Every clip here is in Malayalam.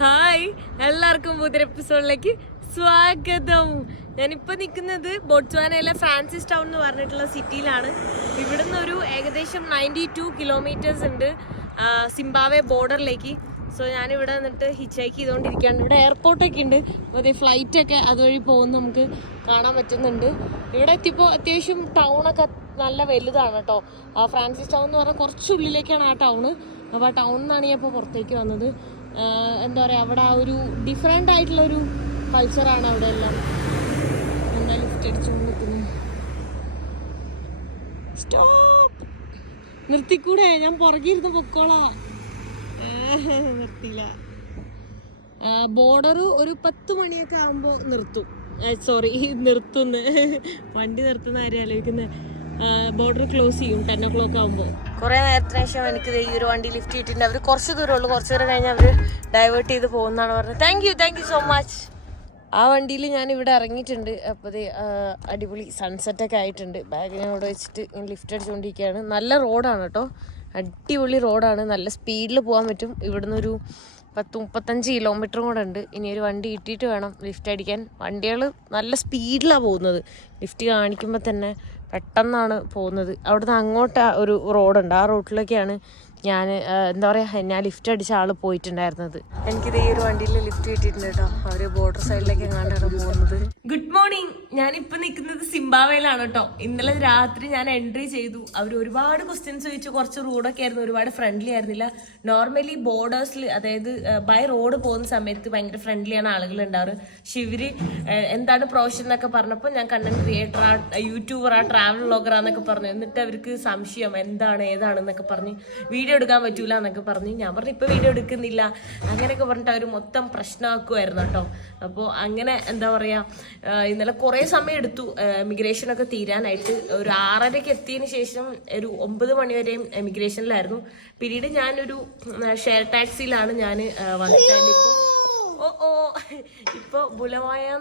ഹായ്, എല്ലാവർക്കും പുതിയ എപ്പിസോഡിലേക്ക് സ്വാഗതം. ഞാനിപ്പോൾ നിൽക്കുന്നത് ബോട്സ്വാനയിലെ ഫ്രാൻസിസ് ടൗൺ എന്ന് പറഞ്ഞിട്ടുള്ള സിറ്റിയിലാണ്. ഇവിടുന്ന് ഒരു ഏകദേശം 92 കിലോമീറ്റേഴ്സ് ഉണ്ട് സിംബാബ്വെ ബോർഡറിലേക്ക്. സോ ഞാനിവിടെ നിന്നിട്ട് ഹിച്ച് ചെയ്തുകൊണ്ടിരിക്കുകയാണ്. ഇവിടെ എയർപോർട്ടൊക്കെ ഉണ്ട്, അതേ ഫ്ലൈറ്റൊക്കെ അതുവഴി പോകുന്ന നമുക്ക് കാണാൻ പറ്റുന്നുണ്ട്. ഇവിടെ എത്തിയപ്പോൾ അത്യാവശ്യം ടൗണൊക്കെ നല്ല വലുതാണ് കേട്ടോ. ഫ്രാൻസിസ് ടൗൺ എന്ന് പറഞ്ഞാൽ കുറച്ചുള്ളിലേക്കാണ് ആ ടൗണ്. അപ്പോൾ ആ ടൗണിൽ നിന്നാണ് ഞാൻ ഇപ്പോൾ പുറത്തേക്ക് വന്നത്. എന്താ പറയുക, അവിടെ ആ ഒരു ഡിഫറെൻ്റ് ആയിട്ടുള്ളൊരു കൾച്ചറാണ് അവിടെ എല്ലാം. എന്താ ലിഫ്റ്റ് അടിച്ചുകൊണ്ട് നിൽക്കുന്നു. സ്റ്റോപ്പ്, നിർത്തിക്കൂടെ? ഞാൻ പുറകിരുന്ന് പൊക്കോളാം. നിർത്തിയില്ല. ബോർഡർ ഒരു 10 മണിയൊക്കെ ആകുമ്പോൾ നിർത്തും. നിർത്തുന്നു, വണ്ടി നിർത്തുന്ന കാര്യം ആലോചിക്കുന്നത്. ബോർഡർ ക്ലോസ് ചെയ്യും 10 o'clock ആകുമ്പോൾ. കുറേ നേരത്തിന് ശേഷം എനിക്ക് ഈ ഒരു വണ്ടി ലിഫ്റ്റ് ചെയ്തിട്ടുണ്ട്. അവർ കുറച്ച് ദൂരമേ ഉള്ളൂ, കുറച്ച് ദൂരം കഴിഞ്ഞാൽ അവർ ഡൈവേർട്ട് ചെയ്ത് പോകുന്നതാണ് പറഞ്ഞത്. Thank you so much. ആ വണ്ടിയിൽ ഞാൻ ഇവിടെ ഇറങ്ങിയിട്ടുണ്ട്. അപ്പോൾ അടിപൊളി സൺസെറ്റൊക്കെ ആയിട്ടുണ്ട്. ബാഗിനെ അവിടെ വെച്ചിട്ട് ഞാൻ ലിഫ്റ്റ് അടിച്ചുകൊണ്ടിരിക്കുകയാണ്. നല്ല റോഡാണ് കേട്ടോ, അടിപൊളി റോഡാണ്. നല്ല സ്പീഡിൽ പോകാൻ പറ്റും. ഇവിടുന്ന് ഒരു 10-35 കിലോമീറ്ററും കൂടെ ഉണ്ട്. ഇനി ഒരു വണ്ടി ഇട്ടിട്ട് വേണം ലിഫ്റ്റ് അടിക്കാൻ. വണ്ടികൾ നല്ല സ്പീഡിലാണ് പോകുന്നത്. ലിഫ്റ്റ് കാണിക്കുമ്പോൾ തന്നെ പെട്ടെന്നാണ് പോകുന്നത്. അവിടുന്ന് അങ്ങോട്ട് ഒരു റോഡുണ്ട്, ആ റോഡിലേക്കാണ് ഞാൻ ഞാൻ ലിഫ്റ്റ് അടിച്ച ആൾ പോയിട്ടുണ്ടായിരുന്നത്. എനിക്കിത് ഈ ഒരു വണ്ടിയിൽ ലിഫ്റ്റ് കിട്ടിയിട്ടുണ്ട് കേട്ടോ. അവർ ബോർഡർ സൈഡിലേക്ക് എങ്ങാണ്ടാണ് പോകുന്നത്. Good morning. ഞാനിപ്പോൾ നിൽക്കുന്നത് സിംബാബ്വേയിലാണ് കേട്ടോ. ഇന്നലെ രാത്രി ഞാൻ എൻട്രി ചെയ്തു. അവർ ഒരുപാട് ക്വസ്റ്റ്യൻസ് ചോദിച്ചു. കുറച്ച് റൂഡൊക്കെ ആയിരുന്നു, ഒരുപാട് ഫ്രണ്ട്ലി ആയിരുന്നില്ല. നോർമലി ബോർഡേഴ്സിൽ, അതായത് ബൈ റോഡ് പോകുന്ന സമയത്ത് ഭയങ്കര ഫ്രണ്ട്ലിയാണ് ആളുകൾ ഉണ്ടാവാറ്. പക്ഷെ ഇവർ എന്താണ് പ്രൊഫഷൻ എന്നൊക്കെ പറഞ്ഞപ്പോൾ ഞാൻ കണ്ടന്റ് ക്രിയേറ്ററാ, യൂട്യൂബറാ, ട്രാവൽ വ്ളോഗറാന്നൊക്കെ പറഞ്ഞു. എന്നിട്ട് അവർക്ക് സംശയം എന്താണ് ഏതാണെന്നൊക്കെ പറഞ്ഞ് വീഡിയോ എടുക്കാൻ പറ്റൂല എന്നൊക്കെ പറഞ്ഞ്. ഞാൻ പറഞ്ഞു ഇപ്പോൾ വീഡിയോ എടുക്കുന്നില്ല അങ്ങനെയൊക്കെ പറഞ്ഞിട്ട് അവർ മൊത്തം പ്രശ്നമാക്കുമായിരുന്നു കേട്ടോ. അപ്പോൾ അങ്ങനെ എന്താ പറയുക, ഇന്നലെ കുറേ സമയം എടുത്തു എമിഗ്രേഷനൊക്കെ തീരാനായിട്ട്. ഒരു 6:30 എത്തിയതിന് ശേഷം ഒരു 9 മണി വരെയും എമിഗ്രേഷനിലായിരുന്നു. പിന്നീട് ഞാനൊരു ഷെയർ ടാക്സിയിലാണ് ഞാൻ വന്നിട്ട്. ഇപ്പോൾ ബുലവായോ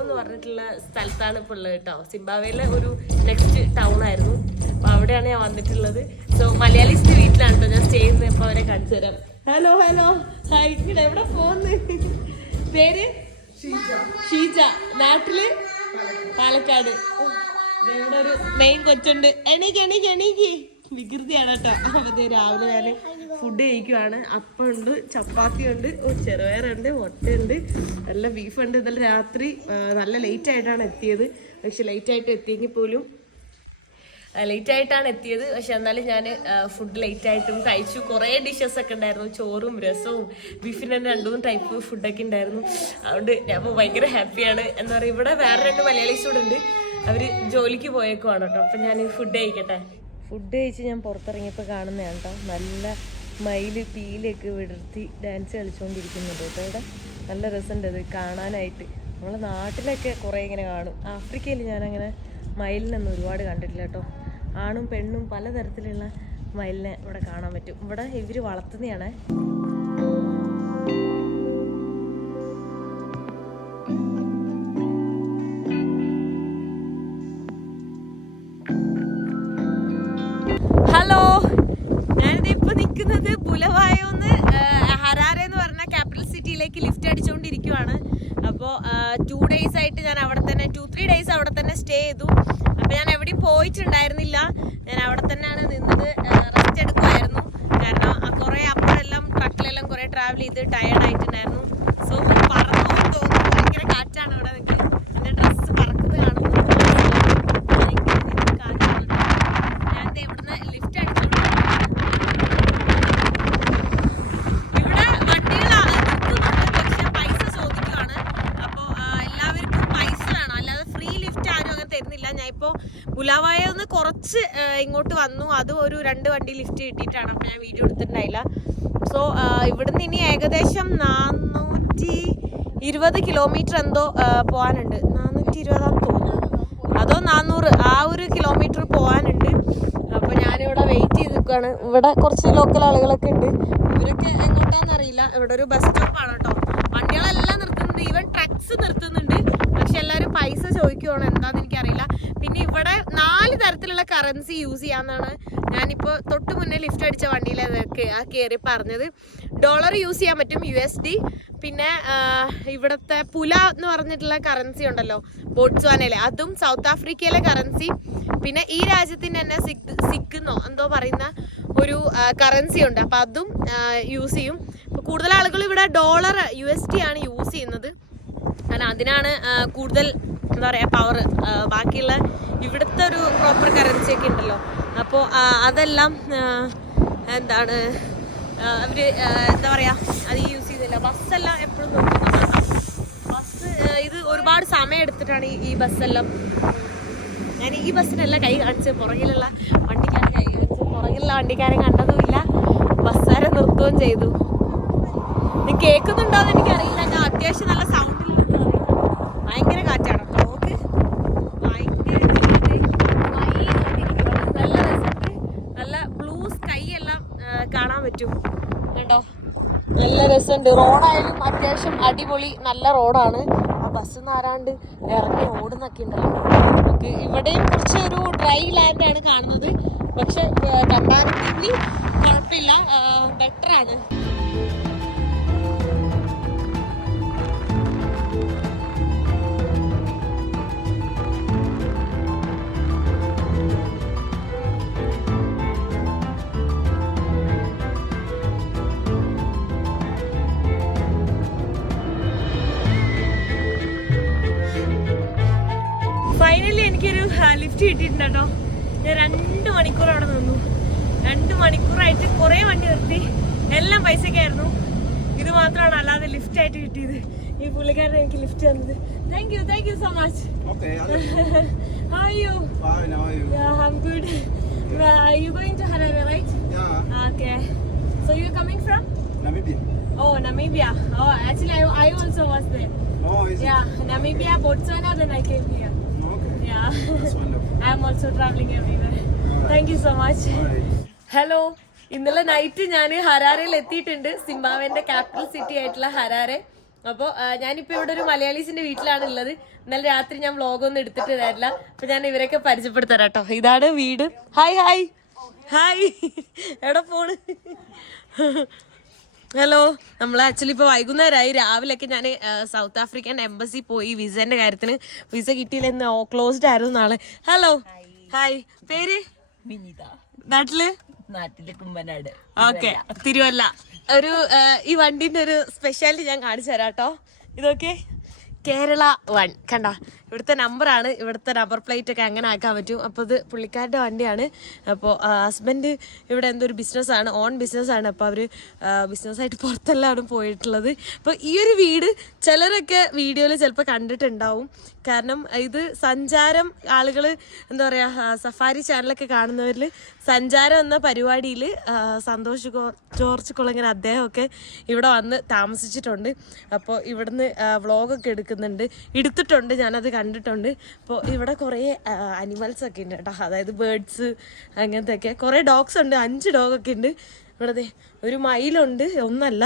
എന്ന് പറഞ്ഞിട്ടുള്ള സ്ഥലത്താണ് ഇപ്പോൾ ഉള്ളത് കേട്ടോ. സിംബാബ്വേയിലെ ഒരു നെക്സ്റ്റ് ടൗൺ ആയിരുന്നു. അപ്പോൾ അവിടെയാണ് ഞാൻ വന്നിട്ടുള്ളത്. സോ മലയാളീസിന്റെ വീട്ടിലാണ് കേട്ടോ ഞാൻ സ്റ്റേ ചെയ്യുന്നത്. അപ്പോൾ അവരെ കാണിച്ചു തരാം. ഹലോ ഹായ്, എവിടെ പോകുന്നു? പേര് ഷീജ, നാട്ടില് പാലക്കാട്. ഇവിടെ ഒരു മെയിൻ കൊച്ചുണ്ട്. എണീക്ക് വികൃതിയാണ് കേട്ടോ. അപ്പോൾ രാവിലെ ഞാൻ ഫുഡ് കഴിക്കുവാണ്. അപ്പമുണ്ട്, ചപ്പാത്തി ഉണ്ട്, ചെറുപയറുണ്ട്, മുട്ടയുണ്ട്, നല്ല ബീഫുണ്ട്. ഇന്നലെ രാത്രി നല്ല ലേറ്റ് ആയിട്ടാണ് എത്തിയത്. പക്ഷെ ലേറ്റ് ആയിട്ടാണ് എത്തിയത്. പക്ഷെ എന്നാലും ഞാൻ ഫുഡ് ലേറ്റ് ആയിട്ടും കഴിച്ചു. കുറേ ഡിഷസ് ഒക്കെ ഉണ്ടായിരുന്നു. ചോറും രസവും ബീഫിൻ്റെ 2-3 ടൈപ്പ് ഫുഡൊക്കെ ഉണ്ടായിരുന്നു. അതുകൊണ്ട് ഞാൻ ഭയങ്കര ഹാപ്പിയാണ്. എന്താ പറയുക, ഇവിടെ വേറെ 2 മലയാളീസ് കൂടെ ഉണ്ട്. അവർ ജോലിക്ക് പോയേക്കുവാണ് കേട്ടോ. അപ്പം ഞാൻ ഫുഡ് കഴിക്കട്ടെ. ഫുഡ് കഴിച്ച് ഞാൻ പുറത്തിറങ്ങിയപ്പോൾ കാണുന്നതാണ് കേട്ടോ. നല്ല മയില് പീലൊക്കെ വിടർത്തി ഡാൻസ് കളിച്ചുകൊണ്ടിരിക്കുന്നുണ്ട് കേട്ടോ. ഇവിടെ നല്ല രസമുണ്ട് അത് കാണാനായിട്ട്. നമ്മളെ നാട്ടിലൊക്കെ കുറേ ഇങ്ങനെ കാണും. ആഫ്രിക്കയിൽ ഞാനങ്ങനെ മയിലിനൊന്നും ഒരുപാട് കണ്ടിട്ടില്ല കേട്ടോ. ആണും പെണ്ണും പലതരത്തിലുള്ള മയിലിനെ ഇവിടെ കാണാൻ പറ്റും. ഇവിടെ ഇവർ വളർത്തുന്നതാണ്. ഹലോ, ഞാനിത് ഇപ്പോൾ നിൽക്കുന്നത് ബുലവായോന്ന് ഹരാരെ എന്ന് പറഞ്ഞ ക്യാപിറ്റൽ സിറ്റിയിലേക്ക് ലിഫ്റ്റ് അടിച്ചുകൊണ്ടിരിക്കുവാണ്. അപ്പോൾ 2 days ആയിട്ട് ഞാൻ അവിടെ തന്നെ 2-3 days അവിടെ തന്നെ സ്റ്റേ ചെയ്തു. അപ്പോൾ ഞാൻ എവിടെയും പോയിട്ടുണ്ടായിരുന്നില്ല. ഞാൻ അവിടെ തന്നെയാണ് നിന്നത്. റെസ്റ്റ് എടുക്കുമായിരുന്നു. കാരണം കുറേ അപ്പോഴെല്ലാം ട്രക്കിലെല്ലാം കുറേ ട്രാവൽ ചെയ്ത് ടയേർഡായിട്ടുണ്ടായിരുന്നു. സോ പറന്നു തോന്നുന്നു. ഭയങ്കര കാറ്റാണ് ഇവിടെ. നിങ്ങൾ എൻ്റെ ഡ്രസ്സ് പറക്കുന്നത് കാണുന്നു. ഞാൻ ഇവിടുന്ന് ലിഫ്റ്റ് അടിച്ചുകൊണ്ട് ഇവിടെ വണ്ടികൾ നിർത്തുന്നുണ്ട്. പക്ഷെ പൈസ ചോദിക്കുകയാണ്. അപ്പോൾ എല്ലാവർക്കും പൈസ വേണം, അല്ലാതെ ഫ്രീ ലിഫ്റ്റ് ആരും അങ്ങനെ തരുന്നില്ല. ഞാൻ ഇപ്പോൾ ബുലവായോന്ന് കുറച്ച് ഇങ്ങോട്ട് വന്നു. അതും ഒരു 2 വണ്ടി ലിഫ്റ്റ് കിട്ടിയിട്ടാണ്. അപ്പോൾ ഞാൻ വീഡിയോ എടുത്തിട്ടുണ്ടായില്ല. സോ ഇവിടുന്ന് ഇനി ഏകദേശം 420 കിലോമീറ്റർ എന്തോ പോകാനുണ്ട്. 420 തോന്നുന്നു, അതോ 400, ആ ഒരു കിലോമീറ്റർ പോകാനുണ്ട്. അപ്പോൾ ഞാനിവിടെ വെയിറ്റ് ചെയ്ത് നിൽക്കുകയാണ്. ഇവിടെ കുറച്ച് ലോക്കൽ ആളുകളൊക്കെ ഉണ്ട്. ഇവരൊക്കെ എങ്ങോട്ടാണെന്നറിയില്ല. ഇവിടെ ഒരു ബസ് സ്റ്റോപ്പാണ് കേട്ടോ. വണ്ടികളെല്ലാം നിർത്തുന്നുണ്ട്, ഈവൻ ട്രക്സ് നിർത്തുന്നുണ്ട്. പക്ഷെ എല്ലാവരും പൈസ ചോദിക്കുവാണ്, എന്താണെന്ന് എനിക്കറിയില്ല. പിന്നെ ഇവിടെ 4 തരത്തിലുള്ള കറൻസി യൂസ് ചെയ്യാമെന്നാണ് ഞാനിപ്പോൾ തൊട്ട് മുന്നേ ലിഫ്റ്റ് അടിച്ച വണ്ടിയിൽ കയറി പറഞ്ഞത്. ഡോളർ യൂസ് ചെയ്യാൻ പറ്റും, USD. പിന്നെ ഇവിടുത്തെ പുല എന്ന് പറഞ്ഞിട്ടുള്ള കറൻസി ഉണ്ടല്ലോ ബോട്സ്വാനയിലെ, അതും സൗത്ത് ആഫ്രിക്കയിലെ കറൻസി. പിന്നെ ഈ രാജ്യത്തിന് തന്നെ സിക്കെന്നോ എന്തോ പറയുന്ന ഒരു കറൻസി ഉണ്ട്, അപ്പം അതും യൂസ് ചെയ്യും. അപ്പോൾ കൂടുതൽ ആളുകൾ ഇവിടെ ഡോളർ USD ആണ് യൂസ് ചെയ്യുന്നത്. കാരണം അതിനാണ് കൂടുതൽ എന്താ പറയുക പവർ. ബാക്കിയുള്ള ഇവിടുത്തെ ഒരു പ്രോപ്പർ കറൻസി ഒക്കെ ഉണ്ടല്ലോ, അപ്പോൾ അതെല്ലാം എന്താണ് അവർ എന്താ പറയുക അത് യൂസ് ചെയ്തില്ല. ബസ്സെല്ലാം എപ്പോഴും നോക്കുന്നുണ്ട്. ബസ് ഇത് ഒരുപാട് സമയം എടുത്തിട്ടാണ് ഈ ബസ്സെല്ലാം. ഞാൻ ഈ ബസ്സിനല്ല കൈ കാണിച്ച്, പുറകിലുള്ള വണ്ടിക്കാണ് കൈ കാണിച്ച്. പുറകിലുള്ള വണ്ടിക്കാരെ കണ്ടതുമില്ല, ബസ്സുകാരെ നിർത്തുകയും ചെയ്തു. നീ കേൾക്കുന്നുണ്ടോ എന്ന് എനിക്കറിയില്ല. ഞാൻ അത്യാവശ്യം നല്ല സൗണ്ടിൽ ഭയങ്കര കാറ്റാണ്. നോക്ക്, ഭയങ്കര നല്ല രസമുണ്ട്. നല്ല ബ്ലൂ സ്കൈ എല്ലാം കാണാൻ പറ്റും കേട്ടോ. നല്ല രസമുണ്ട്. റോഡായാലും അത്യാവശ്യം അടിപൊളി നല്ല റോഡാണ്. ആ ബസ് ആരാണ്ട് ഇറങ്ങി ഓടുന്നൊക്കെ ഉണ്ടല്ലോ. നമുക്ക് ഇവിടെയും കുറച്ച് ഒരു ഡ്രൈ ലാൻഡാണ് കാണുന്നത്, പക്ഷെ കമ്പാരിറ്റീവ്ലി കുഴപ്പമില്ല, ബെറ്ററാണ്. ഫൈനലി എനിക്കൊരു ലിഫ്റ്റ് കിട്ടിയിട്ടുണ്ട് കേട്ടോ. ഞാൻ 2 മണിക്കൂർ അവിടെ നിന്നു. 2 മണിക്കൂറായിട്ട് കുറേ വണ്ടി നിർത്തി, എല്ലാം പൈസക്കായിരുന്നു. ഇത് മാത്രമാണ് അല്ലാതെ ലിഫ്റ്റ് ആയിട്ട് കിട്ടിയത്. ഈ പുള്ളിക്കാരൻ എനിക്ക് ലിഫ്റ്റ് തന്നത്. Thank you so much. How are you? Fine, how are you? Yeah, I'm good. You going to Harare, right? Yeah. Okay. So you're coming from? Namibia. Oh, Namibia. Oh, actually I also was there. Oh, is it? Yeah, Namibia, Botswana, then I came here. Okay. Yeah. That's wonderful. I'm also traveling everywhere. Alright. Thank you so much. Alright. Hello, ഇന്നലെ നൈറ്റ് ഞാൻ ഹരാരയിൽ എത്തിയിട്ടുണ്ട്, സിംബാബ്വേന്റെ ക്യാപിറ്റൽ സിറ്റി ആയിട്ടുള്ള ഹരാരെ. അപ്പോൾ ഞാനിപ്പോൾ ഇവിടെ ഒരു മലയാളീസിന്റെ വീട്ടിലാണ് ഉള്ളത്. ഇന്നലെ രാത്രി ഞാൻ വ്ളോഗൊന്നും എടുത്തിട്ടില്ലായിരുന്നില്ല, അപ്പോൾ ഞാൻ ഇവരൊക്കെ പരിചയപ്പെടുത്തരാം കേട്ടോ. ഇതാണ് വീട്. ഹായ് ഹായ് ഹായ്, എവിടെ പോണ്? ഹലോ, നമ്മൾ ആക്ച്വലി ഇപ്പോൾ വൈകുന്നേരമായി. രാവിലെയൊക്കെ ഞാൻ സൗത്ത് ആഫ്രിക്കൻ എംബസി പോയി വിസേന്റെ കാര്യത്തിന്. വിസ കിട്ടിയില്ലെന്ന്, ക്ലോസ്ഡ് ആയിരുന്നു നാളെ. ഹലോ ഹായ്, പേര്? നാട്ടില് കുമ്പനാട്. ഓക്കെ, തിരുവല്ല. ഒരു ഈ വണ്ടിന്റെ ഒരു സ്പെഷ്യാലിറ്റി ഞാൻ കാണിച്ചു തരാം കേട്ടോ. ഇതൊക്കെ കേരള 1 കണ്ട, ഇവിടുത്തെ നമ്പറാണ്. ഇവിടുത്തെ നമ്പർ പ്ലേറ്റ് ഒക്കെ അങ്ങനെ ആക്കാൻ പറ്റും. അപ്പോൾ ഇത് പുള്ളിക്കാരുടെ വണ്ടിയാണ്. അപ്പോൾ ഹസ്ബൻഡ് ഇവിടെ എന്തോ ഒരു ബിസിനസ്സാണ്, ഓൺ ബിസിനസ്സാണ്. അപ്പോൾ അവർ ബിസിനസ്സായിട്ട് പുറത്തെല്ലാം പോയിട്ടുള്ളത്. അപ്പോൾ ഈ ഒരു വീട് ചിലരൊക്കെ വീഡിയോയിൽ ചിലപ്പോൾ കണ്ടിട്ടുണ്ടാവും. കാരണം ഇത് സഞ്ചാരം, ആളുകൾ എന്താ പറയുക, സഫാരി ചാനലൊക്കെ കാണുന്നവരിൽ സഞ്ചാരം എന്ന പരിപാടിയിൽ സന്തോഷ് ജോർജ് കുളങ്ങര അദ്ദേഹമൊക്കെ ഇവിടെ വന്ന് താമസിച്ചിട്ടുണ്ട്. അപ്പോൾ ഇവിടുന്ന് വ്ളോഗൊക്കെ എടുത്തിട്ടുണ്ട്, ഞാനത് കണ്ടിട്ടുണ്ട്. അപ്പോൾ ഇവിടെ കുറേ അനിമൽസ് ഒക്കെ ഉണ്ട് കേട്ടോ, അതായത് ബേർഡ്സ് അങ്ങനത്തെ ഒക്കെ. കുറേ ഡോഗ്സ് ഉണ്ട്, 5 ഡോഗൊക്കെ ഉണ്ട് ഇവിടെ. ഒരു മയിലുണ്ട്, ഒന്നല്ല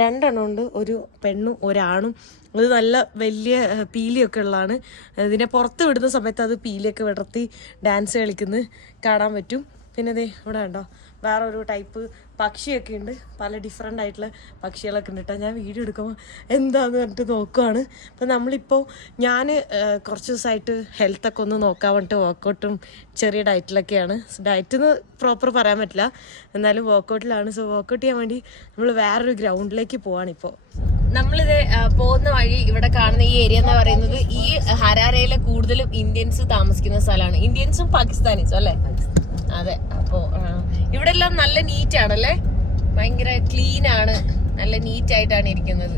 2 എണ്ണം ഉണ്ട്, ഒരു പെണ്ണും ഒരാണും. അത് നല്ല വലിയ പീലിയൊക്കെ ഉള്ളതാണ്. ഇതിനെ പുറത്ത് വിടുന്ന സമയത്ത് അത് പീലിയൊക്കെ വിടർത്തി ഡാൻസ് കളിക്കുന്നത് കാണാൻ പറ്റും. പിന്നെ ദേ ഇവിടെ ഉണ്ടോ വേറൊരു ടൈപ്പ് പക്ഷിയൊക്കെ ഉണ്ട്, പല ഡിഫറെൻ്റ് ആയിട്ടുള്ള പക്ഷികളൊക്കെ ഉണ്ട് കേട്ടോ. ഞാൻ വീഡിയോ എടുക്കുമ്പോൾ എന്താണെന്ന് പറഞ്ഞിട്ട് നോക്കുവാണ്. അപ്പം നമ്മളിപ്പോൾ ഞാൻ കുറച്ച് ദിവസമായിട്ട് ഹെൽത്തൊക്കെ ഒന്ന് നോക്കാൻ വേണ്ടിയിട്ട് വർക്കൗട്ടും ചെറിയ ഡയറ്റിലൊക്കെയാണ്. ഡയറ്റെന്ന് പ്രോപ്പർ പറയാൻ പറ്റില്ല, എന്നാലും വർക്കൗട്ടിലാണ്. സോ വർക്കൗട്ട് ചെയ്യാൻ വേണ്ടി നമ്മൾ വേറൊരു ഗ്രൗണ്ടിലേക്ക് പോവാണിപ്പോൾ. നമ്മളിത് പോകുന്ന വഴി ഇവിടെ കാണുന്ന ഈ ഏരിയ എന്ന് പറയുന്നത് ഈ ഹരാരയിലെ കൂടുതലും ഇന്ത്യൻസ് താമസിക്കുന്ന സ്ഥലമാണ്. ഇന്ത്യൻസും പാകിസ്ഥാനീസും അല്ലേ? അതെ. അപ്പോൾ ഇവിടെ എല്ലാം നല്ല നീറ്റ് ആണല്ലേ, ഭയങ്കര ക്ലീൻ ആണ്, നല്ല നീറ്റ് ആയിട്ടാണ് ഇരിക്കുന്നത്.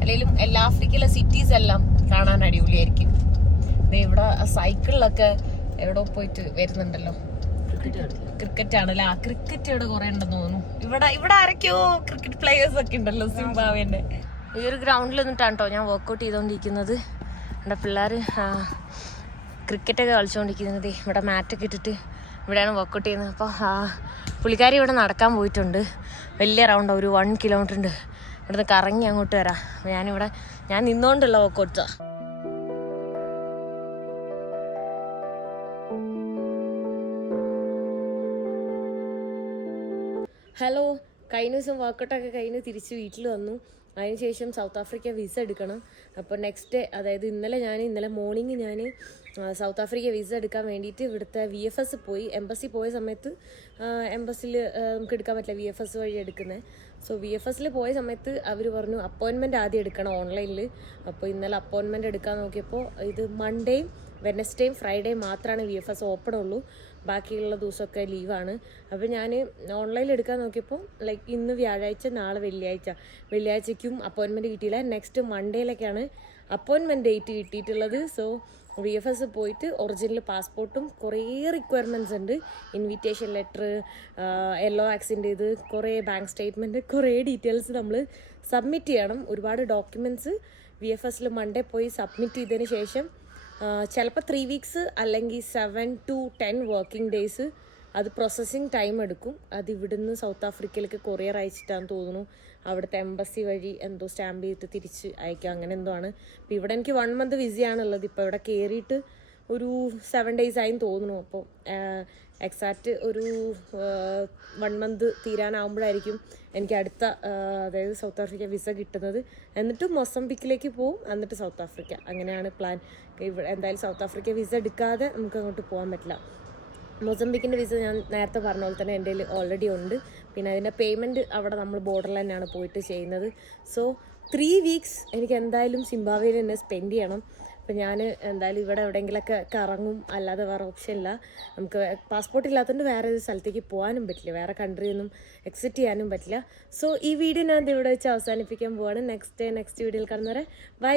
അല്ലെങ്കിലും എല്ലാ ആഫ്രിക്കയിലെ സിറ്റീസ് എല്ലാം കാണാൻ അടിപൊളിയായിരിക്കും. ഇവിടെ സൈക്കിളിലൊക്കെ എവിടെ പോയിട്ട് വരുന്നുണ്ടല്ലോ. ക്രിക്കറ്റ് ആണല്ലേ? ആ ക്രിക്കറ്റ് ഇവിടെ കുറെ ഉണ്ടെന്ന് തോന്നുന്നു. ഇവിടെ ആരൊക്കെയോ ക്രിക്കറ്റ് പ്ലേയേഴ്സ് ഒക്കെ ഉണ്ടല്ലോ സിംബാബ്വേന്റെ. ഈ ഒരു ഗ്രൗണ്ടിൽ നിന്നിട്ടാണ് കേട്ടോ ഞാൻ വർക്കൗട്ട് ചെയ്തുകൊണ്ടിരിക്കുന്നത്. ഇവിടെ പിള്ളേർ ക്രിക്കറ്റൊക്കെ കളിച്ചുകൊണ്ടിരിക്കുന്നത്. ഇവിടെ മാറ്റൊക്കെ ഇട്ടിട്ട് ഇവിടെയാണ് വർക്കൗട്ട് ചെയ്യുന്നത്. അപ്പോൾ പുള്ളിക്കാരി ഇവിടെ നടക്കാൻ പോയിട്ടുണ്ട്, വലിയ റൗണ്ട്, ഒരു 1 കിലോമീറ്റർ ഉണ്ട്. ഇവിടുന്ന് കറങ്ങി അങ്ങോട്ട് വരാം. ഞാൻ നിന്നുകൊണ്ടുള്ള വർക്കൗട്ട്സാണ്. ഹലോ, കഴിഞ്ഞ ദിവസം വർക്കൗട്ടൊക്കെ കഴിഞ്ഞ് തിരിച്ച് വീട്ടിൽ വന്നു. അതിനുശേഷം സൗത്ത് ആഫ്രിക്ക വിസ എടുക്കണം. അപ്പോൾ നെക്സ്റ്റ് ഡേ, അതായത് ഇന്നലെ മോർണിംഗ് ഞാൻ സൗത്ത് ആഫ്രിക്ക വിസ എടുക്കാൻ വേണ്ടിയിട്ട് ഇവിടുത്തെ VFS പോയി. എംബസി പോയ സമയത്ത് എംബസിയിൽ നമുക്ക് എടുക്കാൻ പറ്റില്ല, VFS വഴി എടുക്കുന്നത്. സോ VFSൽ പോയ സമയത്ത് അവർ പറഞ്ഞു അപ്പോയിൻമെൻറ്റ് ആദ്യം എടുക്കണം ഓൺലൈനിൽ. അപ്പോൾ ഇന്നലെ അപ്പോയിൻമെൻറ്റ് എടുക്കാൻ നോക്കിയപ്പോൾ ഇത് മൺഡേയും വെനസ്ഡേയും ഫ്രൈഡേയും മാത്രമാണ് VFS ഓപ്പൺ ഉള്ളൂ, ബാക്കിയുള്ള ദിവസമൊക്കെ ലീവാണ്. അപ്പോൾ ഞാൻ ഓൺലൈനിൽ എടുക്കാൻ നോക്കിയപ്പോൾ ലൈക്ക് ഇന്ന് വ്യാഴാഴ്ച, നാളെ വെള്ളിയാഴ്ചയ്ക്കും അപ്പോയിൻമെൻറ്റ് കിട്ടിയില്ല. നെക്സ്റ്റ് മൺഡേയിലൊക്കെയാണ് അപ്പോയിൻമെൻറ്റ് ഡേറ്റ് കിട്ടിയിട്ടുള്ളത്. സോ VFS പോയിട്ട് ഒറിജിനൽ പാസ്പോർട്ടും കുറേ റിക്വയർമെൻറ്റ്സ് ഉണ്ട്. ഇൻവിറ്റേഷൻ ലെറ്റർ, യെല്ലോ ആക്സിൻ്റെ ഇത്, കുറേ ബാങ്ക് സ്റ്റേറ്റ്മെൻറ്റ്, കുറേ ഡീറ്റെയിൽസ് നമ്മൾ സബ്മിറ്റ് ചെയ്യണം. ഒരുപാട് ഡോക്യുമെൻറ്റ്സ് VFSൽ മൺഡേ പോയി സബ്മിറ്റ് ചെയ്തതിന് ശേഷം ചിലപ്പോൾ 3 വീക്സ് അല്ലെങ്കിൽ 7 to 10 വർക്കിംഗ് ഡേയ്സ് അത് പ്രോസസ്സിങ് ടൈം എടുക്കും. അത് ഇവിടുന്ന് സൗത്ത് ആഫ്രിക്കയിലേക്ക് കൊറിയർ അയച്ചിട്ടാന്ന് തോന്നുന്നു. അവിടുത്തെ എംബസി വഴി എന്തോ സ്റ്റാമ്പ് ചെയ്തിട്ട് തിരിച്ച് അയക്കാം, അങ്ങനെ എന്തോ ആണ്. ഇപ്പോൾ ഇവിടെ എനിക്ക് 1 month വിസയാണുള്ളത്. ഇപ്പോൾ ഇവിടെ കയറിയിട്ട് ഒരു 7 days ആയെന്ന് തോന്നുന്നു. അപ്പോൾ എക്സാക്റ്റ് ഒരു 1 month തീരാനാവുമ്പോഴായിരിക്കും എനിക്ക് അടുത്ത അതായത് സൗത്ത് ആഫ്രിക്ക വിസ കിട്ടുന്നത്. എന്നിട്ട് മൊസംബിക്കിലേക്ക് പോവും, എന്നിട്ട് സൗത്ത് ആഫ്രിക്ക, അങ്ങനെയാണ് പ്ലാൻ. ഇവിടെ എന്തായാലും സൗത്ത് ആഫ്രിക്ക വിസ എടുക്കാതെ നമുക്ക് അങ്ങോട്ട് പോകാൻ പറ്റില്ല. മൊസംബിക്കിൻ്റെ വിസ ഞാൻ നേരത്തെ പറഞ്ഞ പോലെ തന്നെ എൻ്റെ കയ്യിൽ ഓൾറെഡി ഉണ്ട്. പിന്നെ അതിൻ്റെ പേയ്മെൻറ്റ് അവിടെ നമ്മൾ ബോർഡറിൽ തന്നെയാണ് പോയിട്ട് ചെയ്യുന്നത്. സോ 3 weeks എനിക്ക് എന്തായാലും സിംബാബ്വേയിൽ തന്നെ സ്പെൻഡ് ചെയ്യണം. അപ്പോൾ ഞാൻ എന്തായാലും ഇവിടെ എവിടെയെങ്കിലുമൊക്കെ കറങ്ങും, അല്ലാതെ വേറെ ഓപ്ഷൻ ഇല്ല. നമുക്ക് പാസ്പോർട്ട് ഇല്ലാത്തതുകൊണ്ട് വേറെ ഒരു സ്ഥലത്തേക്ക് പോകാനും പറ്റില്ല, വേറെ കൺട്രിയൊന്നും എക്സിറ്റ് ചെയ്യാനും പറ്റില്ല. സോ ഈ വീഡിയോ ഞാൻ ഇവിടെ വെച്ച് അവസാനിപ്പിക്കാൻ പോവാണ്. നെക്സ്റ്റ് വീഡിയോയിൽ കാണുന്നവരെ ബൈ.